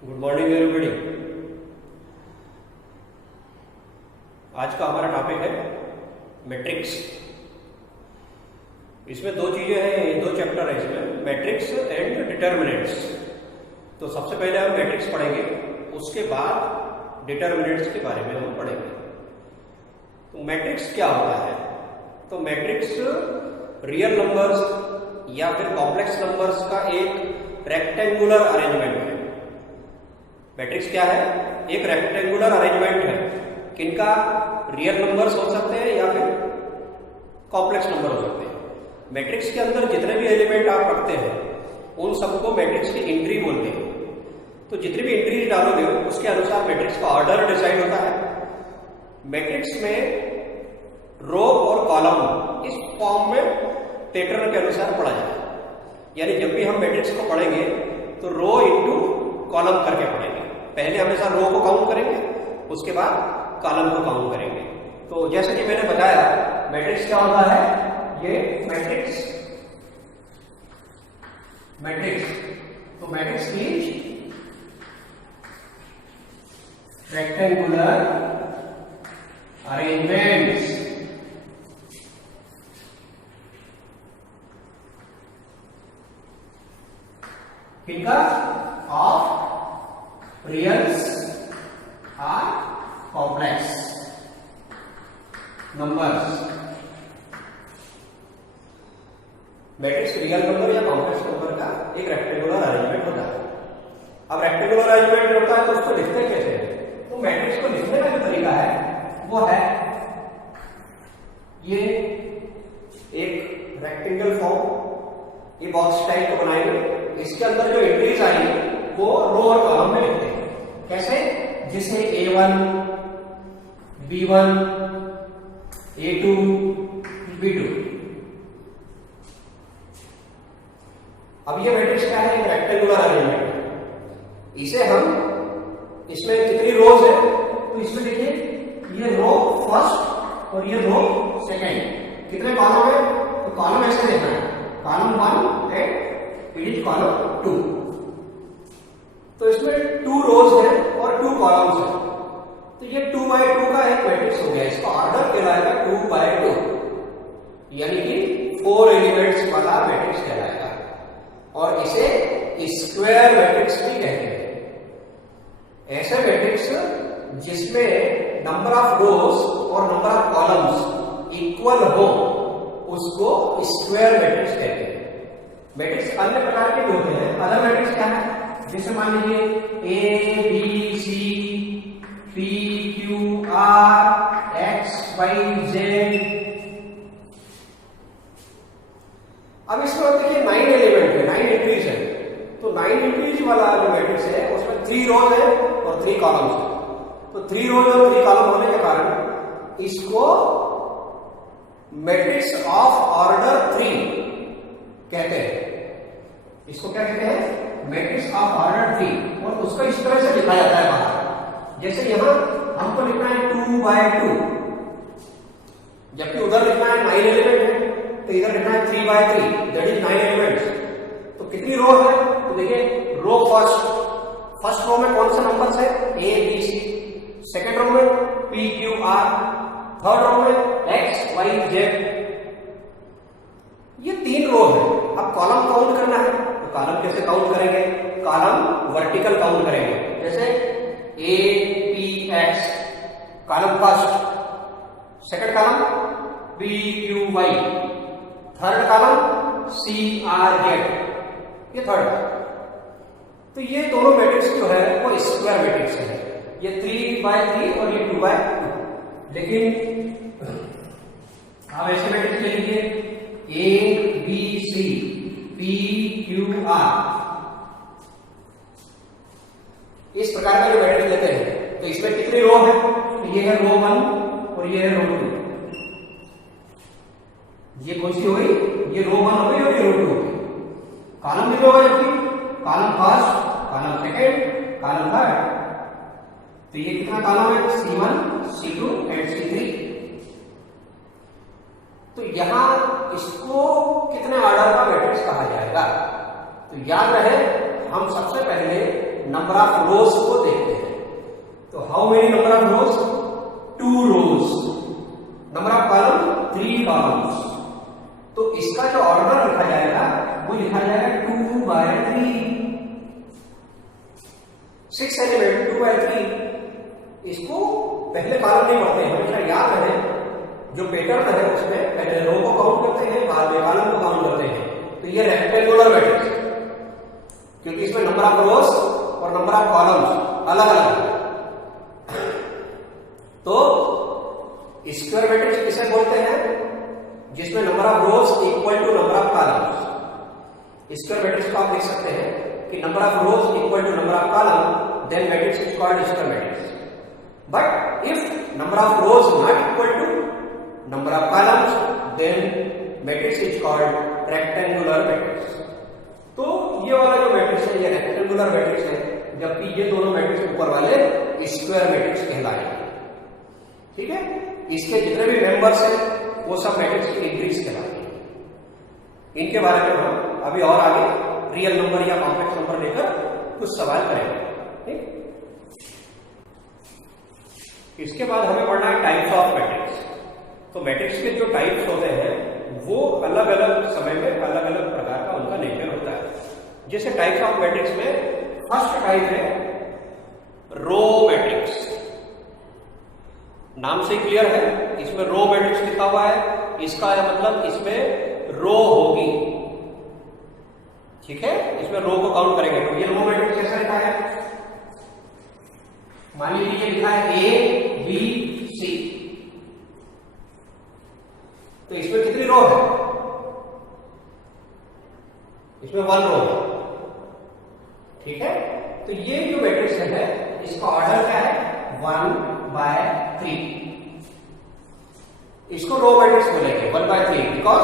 Good morning everybody. आज का हमारा टॉपिक है मैट्रिक्स। इसमें दो चीजें हैं, दो चैप्टर है इसमें, मैट्रिक्स एंड डिटर्मिनेंट्स। तो सबसे पहले हम मैट्रिक्स पढ़ेंगे, उसके बाद डिटर्मिनेंट्स के बारे में हम पढ़ेंगे। तो मैट्रिक्स क्या होता है? तो मैट्रिक्स रियल नंबर्स या फिर कॉम्प्लेक्स नंबर्स का एक रेक्टेंगुलर अरेंजमेंट है। मैट्रिक्स क्या है? एक रेक्टेंगुलर अरेंजमेंट है। किनका? रियल नंबर्स हो सकते हैं या फिर कॉम्प्लेक्स नंबर हो सकते हैं। मैट्रिक्स के अंदर जितने भी एलिमेंट आप रखते हैं उन सबको मैट्रिक्स की एंट्री बोलते हैं। तो जितनी भी एंट्रीज डालोगे उसके अनुसार मैट्रिक्स का ऑर्डर डिसाइड होता है। मैट्रिक्स में रो और कॉलम इस फॉर्म में पैटर्न के अनुसार पढ़ा जाता है। यानी जब भी हम मैट्रिक्स को पढ़ेंगे तो रो इंटू कॉलम करके पढ़ेंगे। पहले हमेशा रो को काउंट करेंगे, उसके बाद कॉलम को काउंट करेंगे। तो जैसे कि मैंने बताया मैट्रिक्स क्या होता है, ये मैट्रिक्स तो मैट्रिक्स मींस रेक्टेंगुलर अरेंजमेंट्स किनका? Of reals are complex numbers. Matrix real number या कॉम्प्लेक्स नंबर का एक रेक्टेंगुलर अरेंजमेंट होता है। अब रेक्टेंगुलर अरेंजमेंट होता है तो उसको लिखते कैसे हैं? तो मैट्रिक्स को लिखने का जो तरीका है वो है ये एक रेक्टेंगल फॉर्म, ये बॉक्स टाइप को बनाएंगे। इसके अंदर जो एंट्रीज आएंगी वो रो और कॉलम में लिखते हैं। कैसे? जिसमें A1, B1, A2, B2। अब ये मैट्रिक्स क्या है? एक रेक्टेंगुलर अरेंजमेंट। इसे हम, इसमें कितनी रोज है तो इसमें देखिए ये रो फर्स्ट और ये रो सेकेंड। कितने कॉलम है? तो कॉलम ऐसे देखना है, column 1 and it is column 2। तो इसमें 2 रोज है और 2 कॉलम्स है। तो ये 2 by 2 का एक मैट्रिक्स हो गया। इसका ऑर्डर कहलाएगा 2 by 2, यानी कि 4 एलिमेंट्स वाला मैट्रिक्स कहलाएगा। और इसे स्क्वायर मैट्रिक्स भी कहते हैं। ऐसे मैट्रिक्स जिसमें नंबर ऑफ रोज और नंबर ऑफ कॉलम्स इक्वल हो उसको स्क्वायर मैट्रिक्स कहते हैं। मैट्रिक्स अन्य प्रकार के भी होते हैं। अदर मैट्रिक्स क्या है? जैसे मान लीजिए A, B, C, P, Q, R, X, Y, Z। अब इसमें देखिए 9 एलिमेंट है, 9 एंट्रीज है। तो 9 एंट्रीज वाला जो मैट्रिक्स है उसमें 3 रोज है और 3 कॉलम्स है। तो 3 रोज और 3 कॉलम होने के कारण इसको मैट्रिक्स ऑफ ऑर्डर 3 कहते हैं। इसको क्या कहते हैं? Matrix of order 3। और उसको इस तरह से लिखा जाता है बाहर। जैसे यहां हमको लिखना है 2 by 2, जबकि उधर लिखना है 9 एलिमेंट है, तो इधर लिखना है 3 by 3, दैट इज 9 एलिमेंट्स। तो कितनी रो है? तो देखिए रो फर्स्ट रो में कौन से नंबर्स है? A, B, C। Second row में P, Q, R। Third row में X, Y, Z। ये 3 रो है। अब कॉलम काउंट करना है तो कॉलम कैसे काउंट करेंगे? कॉलम वर्टिकल काउंट करेंगे। जैसे A, P, X column first, second column P, Q, Y, third column C, R, Z, ये थर्ड। तो ये दोनों मैट्रिक्स जो है वो स्क्वायर मैट्रिक्स है। ये 3 by 3 और ये 2 by 2। लेकिन आप ऐसे मैट्रिक्स ले लीजिए A, B, C, P, Q, R। इस प्रकार का जो मैट्रिक्स लेते हैं तो इसमें कितनी रो है? तो ये है रो 1 और ये है रो 2। ये कौन सी हो गई? ये रो 1 हो गई और ये रो 2 हो गई। कॉलम कितने हो गए? Column first, column second, column third. तो ये कितना कॉलम है? C1, C2 and C3। तो यहां इसको कितने ऑर्डर का मैट्रिक्स कहा जाएगा? तो याद रहे हम सबसे पहले नंबर ऑफ रोज को देखते हैं। तो how many number of rows? 2 rows. Number of column? 3 columns. तो इसका जो ऑर्डर लिखा जाएगा वो लिखा जाएगा 2/3। 6 एलिमेंट 2/3। इसको पहले कॉलम नहीं पढ़ते हैं, हमेशा याद रहे जो पैटर्न है उसमें पहले रो को काउंट करते हैं, बाद में कॉलम को काउंट करते हैं। तो ये रेक्टेंगुलर मैट्रिक्स, क्योंकि इसमें नंबर ऑफ रोज और नंबर ऑफ कॉलम्स अलग अलग है। तो स्क्वायर मैट्रिक्स किसे बोलते हैं? जिसमें number of rows equal to number of columns. Square matrix को आप लिख सकते हैं कि number of rows equal to number of column, then matrix is called square matrix. But if number of rows not equal to number of columns, then matrix is called rectangular matrix. तो ये वाला जो matrix है ये rectangular matrix है, जबकि ये दोनों मैट्रिक्स ऊपर वाले स्क्वायर मैट्रिक्स कहलाएंगे। ठीक है, इसके जितने भी मेंबर्स हैं वो सब मैट्रिक्स की इंक्रीज कहलाएंगे। इनके बारे में हम अभी और आगे रियल नंबर या कॉम्प्लेक्स नंबर लेकर कुछ सवाल करेंगे। ठीक, इसके बाद हमें पढ़ना है टाइप्स ऑफ मैट्रिक्स। तो मैट्रिक्स के जो टाइप्स होते हैं वो अलग अलग समय में अलग अलग प्रकार का उनका नेचर होता है। जैसे टाइप्स ऑफ मैट्रिक्स में फर्स्ट टाइप है रो मैट्रिक्स। नाम से क्लियर है, इसमें रो मैट्रिक्स लिखा हुआ है, इसका मतलब इसमें रो होगी। ठीक है, इसमें रो को काउंट करेंगे। तो ये रो मैट्रिक्स कैसा लिखा है? मान लीजिए लिखा है ABC, तो इसमें कितनी रो है? इसमें 1 रो है। ठीक है, तो ये जो मैट्रिक्स है इसका ऑर्डर क्या है? 1/3। इसको रो मैट्रिक्स बोलेंगे 1/3, बिकॉज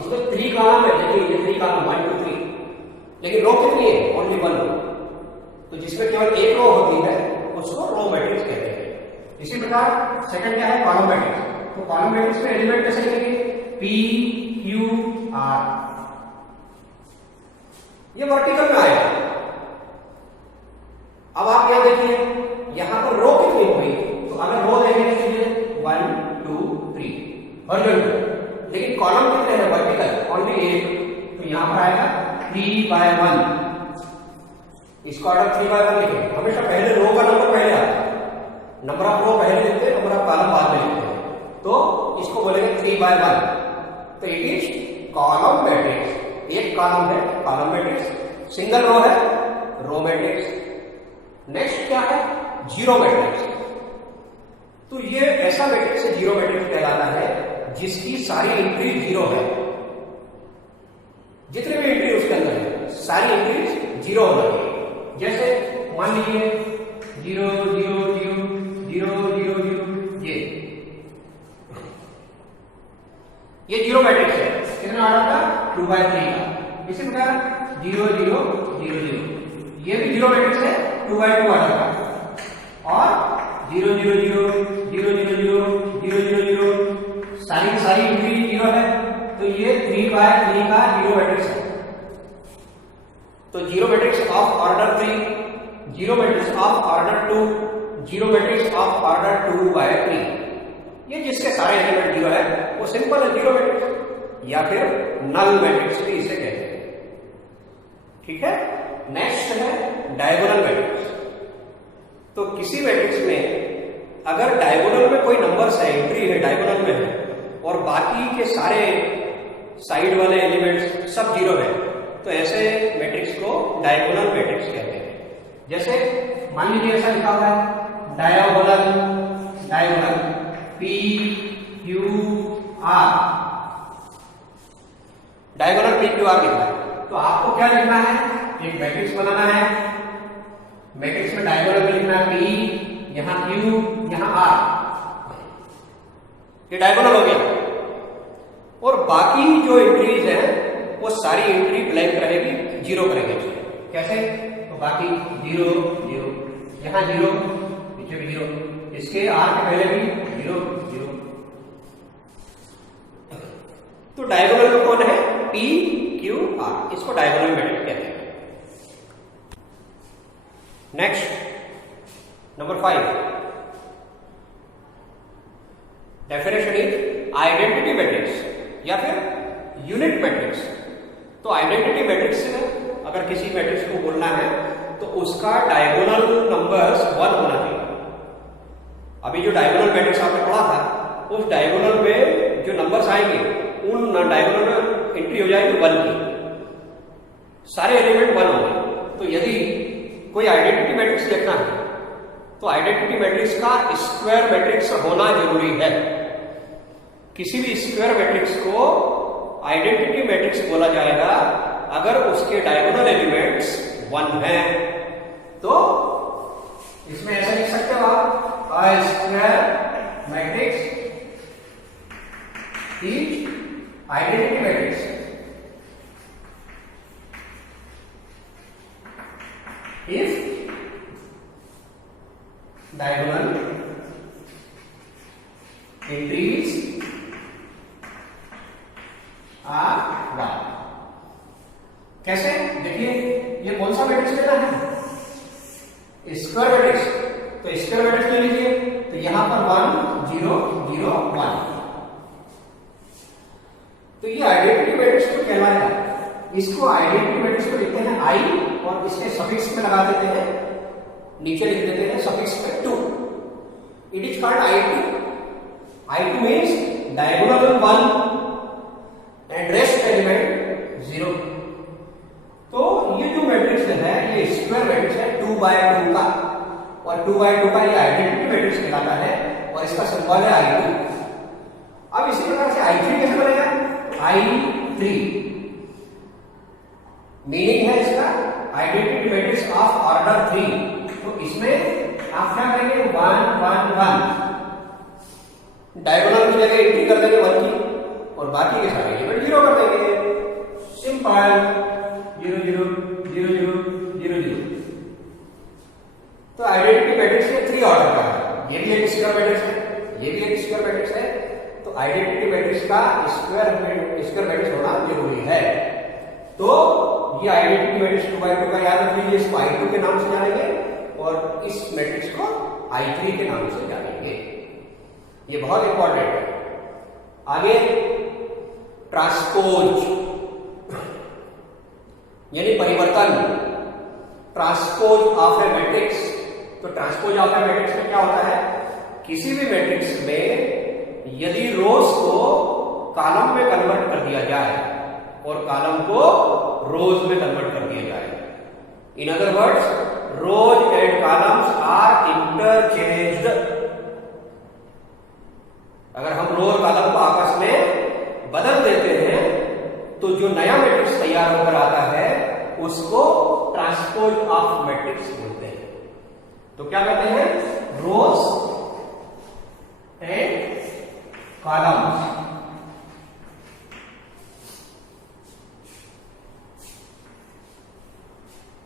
इसमें 3 कॉलम है। देखिए ये 3 कॉलम 1 2 3, लेकिन रो कितनी है? ओनली 1 रो। तो जिसमें केवल एक रो होती है उसको रो मैट्रिक्स कहते हैं। इसी प्रकार सेकंड क्या है? Column matrix. तो कॉलम मैट्रिक्स में एलिमेंट कैसे लिखेंगे? PQR। ये वर्टिकल में आएगा। अब आप यहां देखिए, यहां पर रो कितनी हो गई? तो अगर रो देखेंगे तो 1 2 3 हॉरिजॉन्टल, लेकिन कॉलम कितने हैं? Vertical only 1। तो यहां पर आएगा 3/1। इसका ऑर्डर 3/1 लिखेंगे। हमेशा पहले रो का नंबर पहले आता है, नंबर ऑफ रो पहले लिखते हैं, नंबर ऑफ कॉलम बाद में लिखते हैं। तो इसको बोलेंगे 3/1। तो इट इज कॉलम मैट्रिक्स। एक कॉलम है कॉलम मैट्रिक्स, सिंगल रो है रो मैट्रिक्स। नेक्स्ट क्या है? Zero matrix. तो ये ऐसा मैट्रिक्स है, जीरो मैट्रिक्स कहलाता है, जिसकी सारी एंट्री जीरो है। जितने भी एंट्री उसके अंदर है सारी एंट्री जीरो होना चाहिए। जैसे मान लीजिए 0 0 0 0 0 0, ये जीरो मैट्रिक्स है। कितने ऑर्डर का? 2/3 का। इसी प्रकार 0 0 0 0, ये भी जीरो मैट्रिक्स है 2/2 ऑर्डर का। और 0 0 0 0 0 0 0 0 0, सारी एंट्री जीरो है। तो ये 3/3 का जीरो मैट्रिक्स है। तो zero matrix of order 3, zero matrix of order 2, zero matrix of order 2/3। ये जिसके सारे एलिमेंट जीरो है वो सिंपल है जीरो मैट्रिक्स, या फिर नल मैट्रिक्स भी इसे कहते हैं। ठीक है, नेक्स्ट है डायगोनल मैट्रिक्स। तो किसी मैट्रिक्स में अगर डायगोनल में कोई नंबर्स है, एंट्री है डायगोनल में है, और बाकी के सारे साइड वाले एलिमेंट्स सब जीरो है, तो ऐसे मैट्रिक्स को डायगोनल मैट्रिक्स कहते हैं। जैसे मान लीजिए ऐसा लिखा हुआ है डायगोनल PQR, डायगोनल PQR लिखा है। तो आपको क्या लिखना है? एक मैट्रिक्स बनाना है। मैट्रिक्स में डायगोनल में लिखना है P, यहां Q, यहां R। ये डायगोनल हो गया। और बाकी जो एंट्रीज हैं वो सारी एंट्री ब्लैंक रहेगी, जीरो करेंगे। कैसे? तो बाकी 0 0, यहां 0, पीछे भी 0, इसके R के पहले भी 0 0। तो डायगोनल में कौन है? PQR। इसको डायगोनल मैट्रिक्स कहते हैं। Next number 5, definition is identity matrix या फिर यूनिट मैट्रिक्स। तो आइडेंटिटी मैट्रिक्स अगर किसी मैट्रिक्स को बोलना है तो उसका डायगोनल नंबर्स 1 होना चाहिए। अभी जो डायगोनल मैट्रिक्स आपने पढ़ा था, उस डायगोनल में जो नंबर्स आएंगे उन डायगोनल में एंट्री हो जाएगी 1 की, सारे एलिमेंट 1 होंगे। तो यदि कोई आइडेंटिटी मैट्रिक्स देखना है तो आइडेंटिटी मैट्रिक्स का स्क्वायर मैट्रिक्स होना जरूरी है। किसी भी स्क्वायर मैट्रिक्स को आइडेंटिटी मैट्रिक्स बोला जाएगा अगर उसके डायगोनल एलिमेंट्स 1 हैं। तो इसमें ऐसा लिख सकते हो आप, a square matrix is identity matrix if diagonal entries are 1। कैसे? देखिए ये कौन सा मैट्रिक्स लेना है, स्क्वायर मैट्रिक्स। तो स्क्वायर मैट्रिक्स ले लीजिए, तो यहां पर 1 0 0 1, तो ये आइडेंटिटी मैट्रिक्स को कहलाएगा। इसको आइडेंटिटी मैट्रिक्स को लिखते हैं आई और इसके सफिक्स में लगा देते हैं, नीचे लिख देते हैं सफिक्स में 2। It is called I2। I2 means diagonal 1 and rest element 0। तो ये जो मैट्रिक्स है ये स्क्वायर मैट्रिक्स है 2 by 2 का, और 2 by 2 का ये आइडेंटिटी मैट्रिक्स कहलाता है और इसका सिंबल है I2। अब इसी प्रकार से I3 कैसे बनेगा, I3 मीनिंग है इसका आइडेंटिटी मैट्रिक्स ऑफ ऑर्डर 3। तो इसमें आप क्या करेंगे, 1 1 1 डायगोनल की जगह एंट्री कर देंगे 1 की और बाकी के सारे एलिमेंट 0 कर देंगे। सिंपल 0 0 0 0 0 0। तो आइडेंटिटी मैट्रिक्स में 3 ऑर्डर का है, ये भी एक स्क्वायर मैट्रिक्स है, ये भी एक स्क्वायर मैट्रिक्स है। तो आइडेंटिटी मैट्रिक्स का स्क्वायर मैट्रिक्स होना जरूरी है। तो ये आइडेंटिटी मैट्रिक्स 2 by 2 का याद रख लीजिए, इसको I2 के नाम से जानेंगे और इस मैट्रिक्स को I3 के नाम से जानेंगे। ये बहुत इंपॉर्टेंट है। आगे ट्रांसपोज यानी परिवर्तन, ट्रांसपोज ऑफ ए मैट्रिक्स। तो ट्रांसपोज ऑफ ए मैट्रिक्स में क्या होता है, किसी भी मैट्रिक्स में यदि रोज को कॉलम में कन्वर्ट कर दिया जाए और कॉलम को रोज में कन्वर्ट कर दिया जाए, in other words rows and columns are interchanged. अगर हम रो और कॉलम को आपस में बदल देते हैं तो जो नया मैट्रिक्स तैयार होकर आता है उसको ट्रांसपोज ऑफ मैट्रिक्स बोलते हैं। तो क्या कहते हैं, रोज एंड कॉलम्स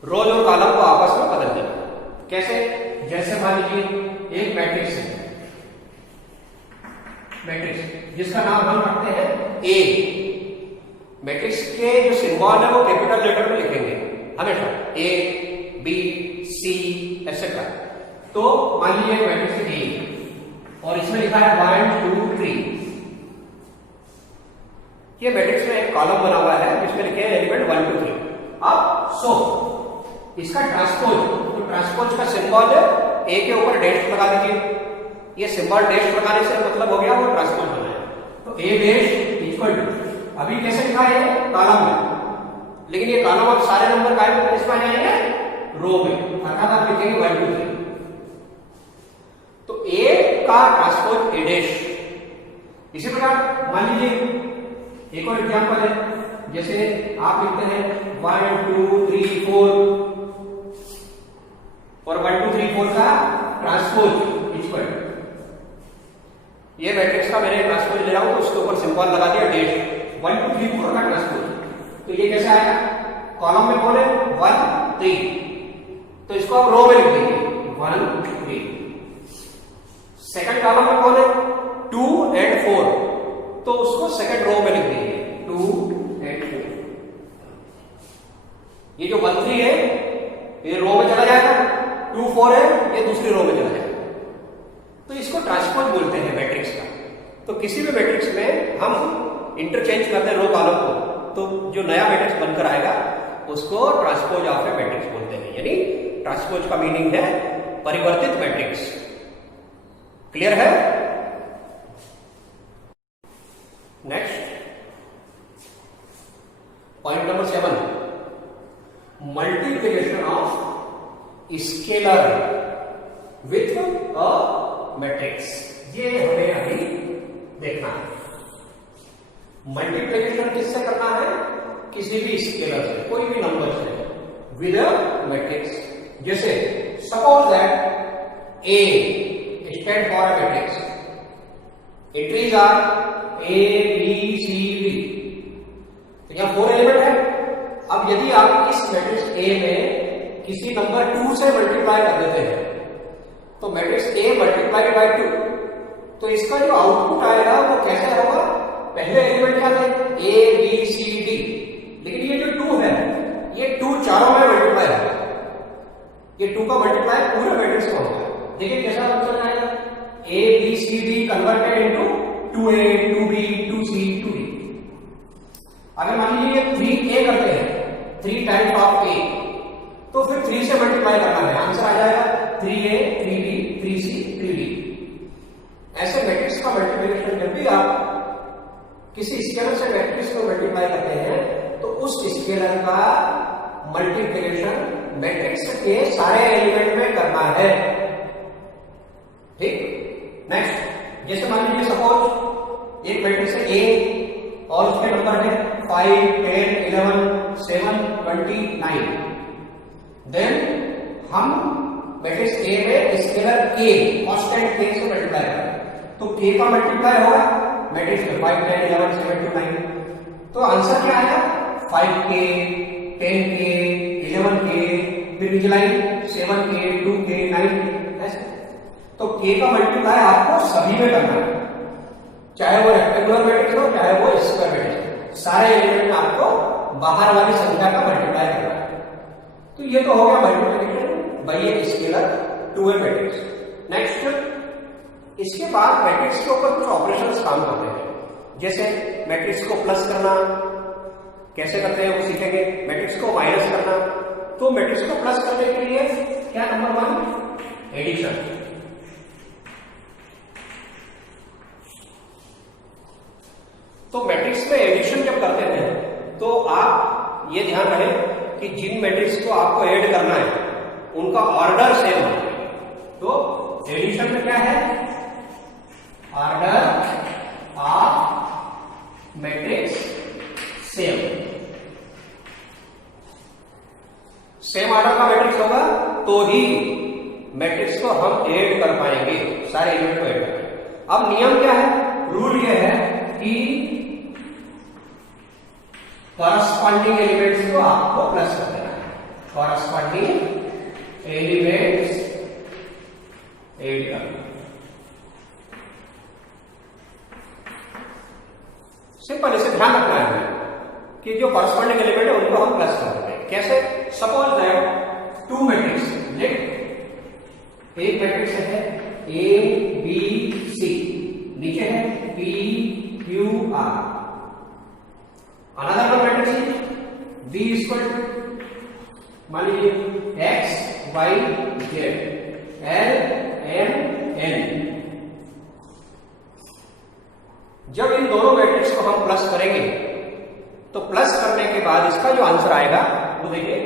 रोज और कॉलम को आपस में बदल देना। कैसे, जैसे मान लीजिए एक मैट्रिक्स है, मैट्रिक्स जिसका नाम हम रखते हैं ए। मैट्रिक्स के जो सिंबल है वो कैपिटल लेटर में लिखेंगे हमेशा, ए बी सी एक्सेट्रा। तो मान लीजिए एक मैट्रिक्स है ए और इसमें लिखा है 1 2 3। ये मैट्रिक्स में एक कॉलम बना हुआ है जिसमें लिखे हैं एलिमेंट 1 2 3। अब इसका ट्रांसपोज, तो ट्रांसपोज का सिंबल ए के ऊपर डैश लगा दीजिए। ये सिंबल डैश लगाने से मतलब हो गया वो ट्रांसपोज बना है। तो ए डैश इक्वल टू, अभी कैसे लिखा है कॉलम में, लेकिन ये कॉलम अब सारे नंबर का किस में जाएंगे, रो में, अर्थात आप लिखेंगे 1 2 3। तो ए का ट्रांसपोज ए डैश। इसी प्रकार मान लीजिए एक और एग्जांपल है, जैसे आप लिखते हैं 1 2 3 4 और 1 2 3 4 का ट्रांसपोज इक्वल, ये मैट्रिक्स का मैंने ट्रांसपोज ले रहा हूं तो उसके ऊपर सिंबल लगा दिया डैश, 1 2 3 4 का ट्रांसपोज। तो ये कैसे आएगा, कॉलम में कौन है 1 3, तो इसको आप रो में लिख देंगे 1 3। सेकंड कॉलम में कौन है 2 एंड 4, तो उसको सेकंड रो में लिख देंगे 2 एंड 4। ये जो 1 3 है ये रो में चला जाएगा 4 है, ये दूसरी रो में चला जाएगा। तो इसको ट्रांसपोज बोलते हैं मैट्रिक्स का। तो किसी भी मैट्रिक्स में हम इंटरचेंज करते हैं रो कॉलम को, तो जो नया मैट्रिक्स बनकर आएगा उसको ट्रांसपोज ऑफ ए मैट्रिक्स बोलते हैं। यानी ट्रांसपोज का मीनिंग है परिवर्तित मैट्रिक्स। क्लियर है? Next point number 7, multiplication of scalar with a matrix. ये हमें अभी देखना है। मल्टीप्लिकेशन किससे करना है? किसी भी स्केलर से, कोई भी नंबर से विद अ मैट्रिक्स। जैसे suppose that A stand for a matrix, entries are A B C D. तो यहां 4 एलिमेंट है। अब यदि आप इस मैट्रिक्स ए में किसी नंबर 2 से मल्टीप्लाई कर देते हैं तो मैट्रिक्स ए मल्टीप्लाई बाय 2, तो इसका जो आउटपुट आएगा वो कैसे होगा? पहले एलिमेंट क्या थे? ए बी सी डी, लेकिन ये जो 2 है ये 2 चारों में मल्टीप्लाई होगा। ये 2 का मल्टीप्लाई पूरे मैट्रिक्स में होगा। देखिए कैसा आंसर आएगा? A B C D converted into 2a 2b 2c 2d। अगर मान लीजिए 3a करते हैं, 3 टाइम्स ऑफ a, तो फिर 3 से मल्टीप्लाई करना है, आंसर आ जाएगा 3a 3b 3c 3d। ऐसे मैट्रिक्स का मल्टीप्लिकेशन जब भी आप किसी स्केलर से मैट्रिक्स को मल्टीप्लाई करते हैं तो उस स्केलर का मल्टीप्लिकेशन मैट्रिक्स के सारे एलिमेंट में करना है। ठीक। नेक्स्ट, जैसे मान लीजिए सपोज एक मैट्रिक्स है ए और उसके नंबर है 5 10 11 7 29। देन हम मैट्रिक्स ए में स्केलर के कांस्टेंट के से मल्टीप्लाई करें तो के का मल्टीप्लाई होगा मैट्रिक्स में 5 10 11 7 2 9। तो आंसर क्या आएगा? 5k 10k 11k, फिर नीचे लाइन 7k 2k 9k, ऐसे। तो k का मल्टीप्लाई आपको सभी में करना है, चाहे वो रेक्टेंगुलर मैट्रिक्स हो चाहे वो स्क्वायर मैट्रिक्स हो, सारे एलिमेंट में आपको बाहर वाली संख्या का मल्टीप्लाई करना है। तो ये तो हो गया multiplication by a scalar to a matrix. Next, इसके बाद मैट्रिक्स के ऊपर कुछ ऑपरेशंस काम करते हैं। जैसे मैट्रिक्स को प्लस करना कैसे करते हैं वो सीखेंगे, मैट्रिक्स को माइनस करना। तो मैट्रिक्स को प्लस करने के लिए क्या? Number 1 addition. तो मैट्रिक्स में एडिशन जब करते हैं तो आप ये ध्यान रहे कि जिन मैट्रिक्स को आपको ऐड करना है उनका ऑर्डर सेम हो। तो एडिशन में क्या है? Order of matrix same order का मैट्रिक्स होगा तो ही मैट्रिक्स को हम ऐड कर पाएंगे, सारे एलिमेंट को ऐड करेंगे। अब नियम क्या है? रूल ये है कि कॉरस्पॉन्डिंग एलिमेंट्स को आपको प्लस कर देना है। कॉरस्पॉन्डिंग एलिमेंट्स ऐड करना। सिंपल, इसे ध्यान रखना है कि जो कॉरस्पॉन्डिंग एलिमेंट है उनको हम प्लस कर देते हैं। कैसे? सपोज दैट 2 मैट्रिक्स, एक मैट्रिक्स है ए बी सी, नीचे है P Q R. Another matrix है बी इक्वल टू मान लीजिए X Y Z L M N. जब इन दोनों मैट्रिक्स को हम प्लस करेंगे तो प्लस करने के बाद इसका जो आंसर आएगा वो देखिए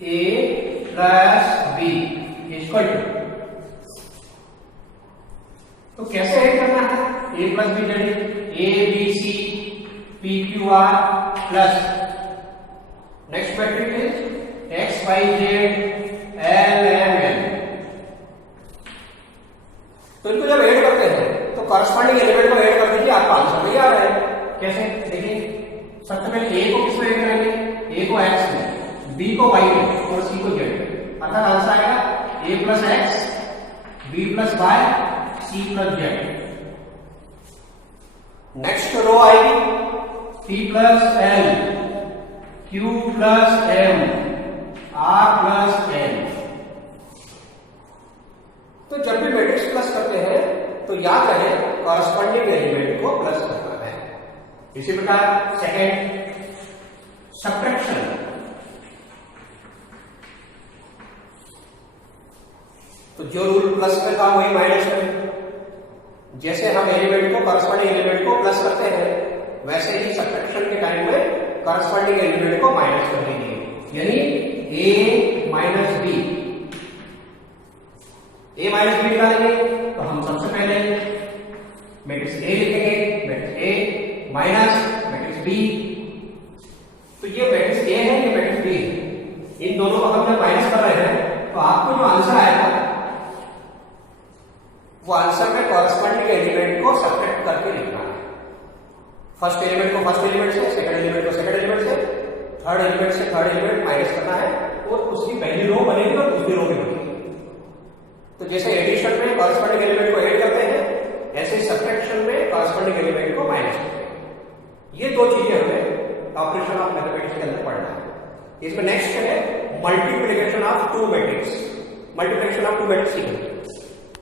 A plus B equal to. तो कैसे ऐड करना है? A plus B Z, A B C P Q R plus next matrix is X Y Z L M N. तो इनको जब ऐड करते हैं तो कॉरस्पॉन्डिंग एलिमेंट को ऐड कर दीजिए, आपका आंसर नहीं आ रहा है। कैसे? देखिए, सबसे पहले ए को किसमें ऐड करेंगे? ए को एक्स में, बी को वाई में और सी को जेड में। अर्थात आंसर आएगा A plus X B plus Y C plus Z. Next row आएगी P plus L, Q plus M, R plus N। तो जब भी मैट्रिक्स प्लस करते हैं तो याद रहे कॉरस्पॉन्डिंग एलिमेंट को प्लस करना है। इसी प्रकार सेकेंड सब्ट्रैक्शन, तो जो रूल प्लस में था वही माइनस में। जैसे हम एलिमेंट को कॉरस्पॉन्डिंग एलिमेंट को प्लस करते हैं वैसे ही सब्ट्रैक्शन के टाइम में कॉरस्पॉन्डिंग एलिमेंट को माइनस कर देंगे, यानी a minus B. a minus B निकालेंगे तो हम सबसे पहले मैट्रिक्स A लिखेंगे, matrix A minus matrix B। तो ये मैट्रिक्स A है, ये मैट्रिक्स B है। इन दोनों को हम जब माइनस कर रहे हैं तो आपको जो आंसर आएगा वो आंसर में कॉरस्पॉन्डिंग एलिमेंट को सब्ट्रैक्ट करके लिखना है। फर्स्ट एलिमेंट को फर्स्ट एलिमेंट से, सेकंड एलिमेंट को सेकंड एलिमेंट से, थर्ड एलिमेंट से थर्ड एलिमेंट माइनस करना है और उसकी पहली रो बनेगी और दूसरी रो भी बनेगी। तो जैसे एडिशन में कॉरस्पॉन्डिंग एलिमेंट को ऐड करते हैं ऐसे सब्ट्रैक्शन में कॉरस्पॉन्डिंग एलिमेंट को माइनस करते हैं। ये दो चीजें हमें ऑपरेशन ऑफ मैथमेटिक्स के अंदर पढ़ना है। इसमें नेक्स्ट है multiplication of two matrix. Multiplication of two matrix